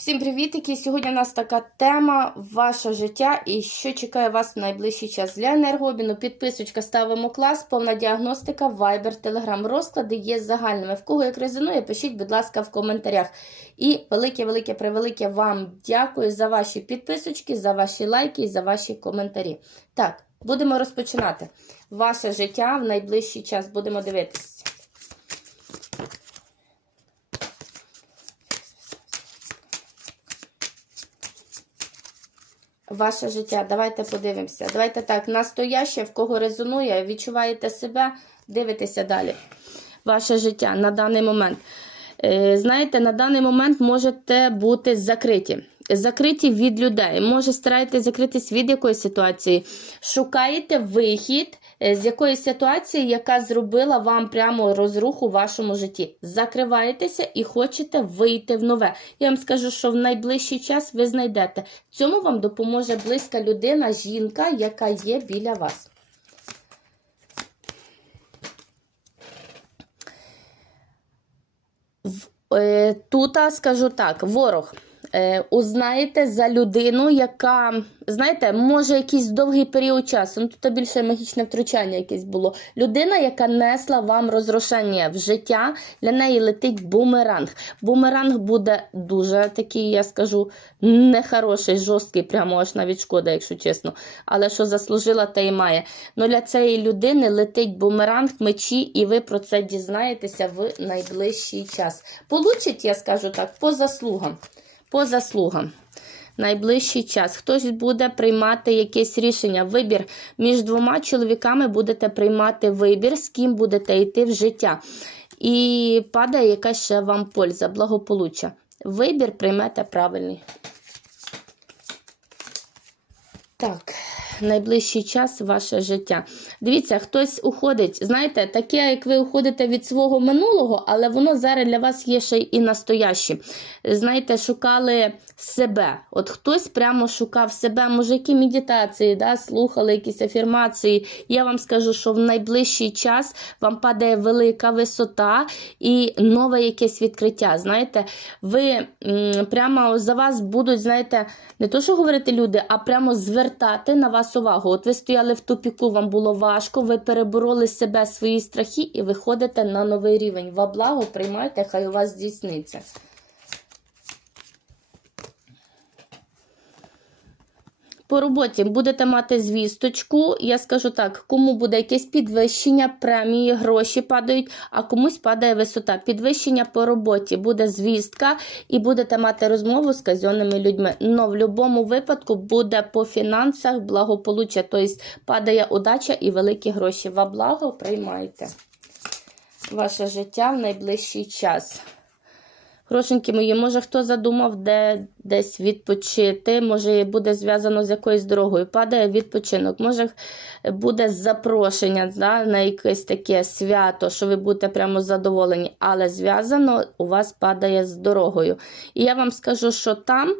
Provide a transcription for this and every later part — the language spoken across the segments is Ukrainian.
Всім привітики! Сьогодні у нас така тема ваше життя і що чекає вас в найближчий час для енергообміну. Підписочка ставимо клас, повна діагностика, вайбер, телеграм. Розклади є загальними. В кого як резонує, пишіть, будь ласка, в коментарях. І велике-велике превелике вам дякую за ваші підписочки, за ваші лайки і за ваші коментарі. Так, будемо розпочинати. Ваше життя в найближчий час будемо дивитися. Ваше життя, давайте подивимося. Давайте так, настояще, в кого резонує, відчуваєте себе, дивитеся далі. Ваше життя на даний момент. Е, Знаєте, на даний момент можете бути закриті. Закриті від людей. Може, стараєтесь закритись від якоїсь ситуації. Шукаєте вихід з якоїсь ситуації, яка зробила вам прямо розруху в вашому житті. Закриваєтеся і хочете вийти в нове. Я вам скажу, що в найближчий час ви знайдете. Цьому вам допоможе близька людина, жінка, яка є біля вас. Е, Тут скажу так: ворог. Е, Узнаєте за людину, яка, знаєте, може якийсь довгий період часу. Ну тут більше магічне втручання якесь було. Людина, яка несла вам розрушення в життя, для неї летить бумеранг. Бумеранг буде дуже такий, я скажу, нехороший, жорсткий, прямо аж навіть шкода, якщо чесно. Але що заслужила, те і має. Ну для цієї людини летить бумеранг, мечі, і ви про це дізнаєтеся в найближчий час. Получить, я скажу так, по заслугам. По заслугам. Найближчий час. Хтось буде приймати якесь рішення. Вибір між двома чоловіками будете приймати вибір, з ким будете йти в життя. І падає якась ще вам польза, благополуччя. Вибір приймете правильний. Так, найближчий час ваше життя. Дивіться, хтось уходить. Знаєте, таке, як ви уходите від свого минулого, але воно зараз для вас є ще і настояще. Знаєте, шукали себе. От хтось прямо шукав себе, може, які медитації, да, слухали якісь афірмації. Я вам скажу, що в найближчий час вам падає велика висота і нове якесь відкриття. Знаєте, ви прямо за вас будуть, знаєте, не то, що говорити люди, а прямо звертати на вас увагу. От ви стояли в тупіку, вам було важко, ви перебороли себе, свої страхи і виходите на новий рівень. Во благо приймайте, хай у вас здійсниться. По роботі будете мати звісточку. Я скажу так, кому буде якесь підвищення, премії, гроші падають, а комусь падає висота. Підвищення по роботі буде звістка, і будете мати розмову з казенними людьми. Но в будь-якому випадку буде по фінансах благополуччя, тобто падає удача і великі гроші. Во благо приймайте ваше життя в найближчий час. Грошеньки мої, може хто задумав, де десь відпочити, може буде зв'язано з якоюсь дорогою. Падає відпочинок, може буде запрошення да, на якесь таке свято, що ви будете прямо задоволені, але зв'язано у вас падає з дорогою. І я вам скажу, що там.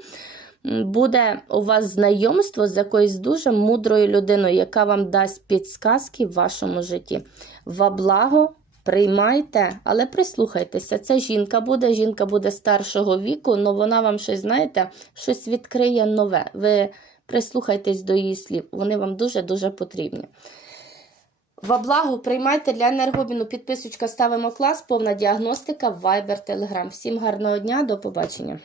Буде у вас знайомство з якоюсь дуже мудрою людиною, яка вам дасть підсказки в вашому житті. Во благо Приймайте, але прислухайтеся. Це жінка буде, жінка буде старшого віку, але вона вам щось, знаєте, щось відкриє нове. Ви прислухайтесь до її слів, вони вам дуже-дуже потрібні. Во благо, приймайте для енергобіну підписочка, ставимо клас, повна діагностика, Viber, Telegram. Всім гарного дня, до побачення.